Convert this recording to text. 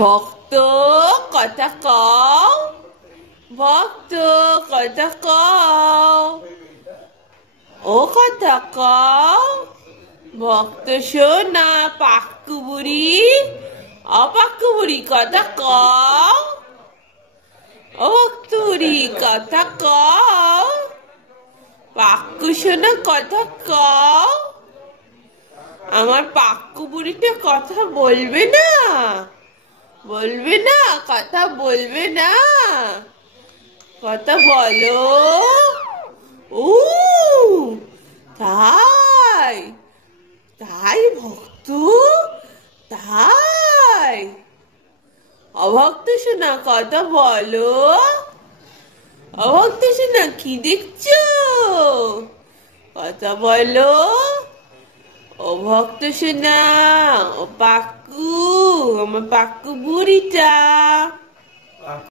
ভক্ত কথা কও, ভক্ত কথা কও, ও কথা কও, ভক্ত শোনা পাক্কু বুড়ি অপাক্কু বুড়ি কথা কও, ও ভক্ত বুড়ি কথা কও, পাক্কু শোনা কথা কও। আমার পাক্কু বুড়িটা কথা বলবে না, বলবে না, কথা বলবে না, কথা বলো। ও তাই, তাই ভক্ত, তাই অভক্ত শোনা কথা বলো। অভক্ত শোনা কি দেখছো, কথা বলো। ও ভক্ত শোনা, ও পাক্কু, আমার পাক্কু বুড়িটা।